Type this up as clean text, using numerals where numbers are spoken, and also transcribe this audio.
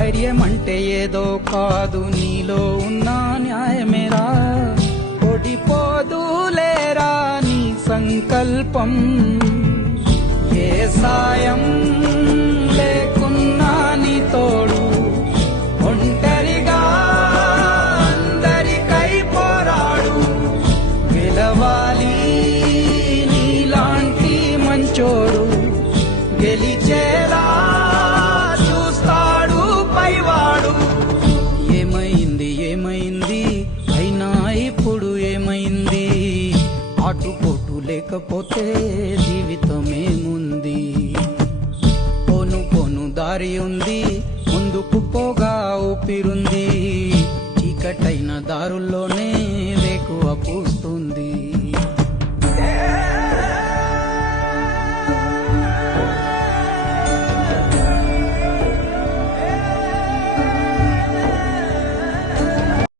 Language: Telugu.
ధైర్యం అంటే ఏదో కాదు, నీలో ఉన్న న్యాయమేరా. ఓడిపోదులేరా నీ సంకల్పం. ఏ సాయం లేకున్నా నీ తోడు, ఒంటరిగా అందరికై పోరాడు. గెలవాలి నీలాంటి మంచోడు, గెలిచేలా చూస్తాడు పైవాడు. ఏమైంది ఏమైంది అయినా ఇప్పుడు ఏమైంది? ఆటుపోటు లేకపోతే జీవితమేముంది? పోను పోను దారి ఉంది, ముందుకు పోగా ఊపిరుంది. చీకటైన దారుల్లోనే వేకువ పూస్తుంది.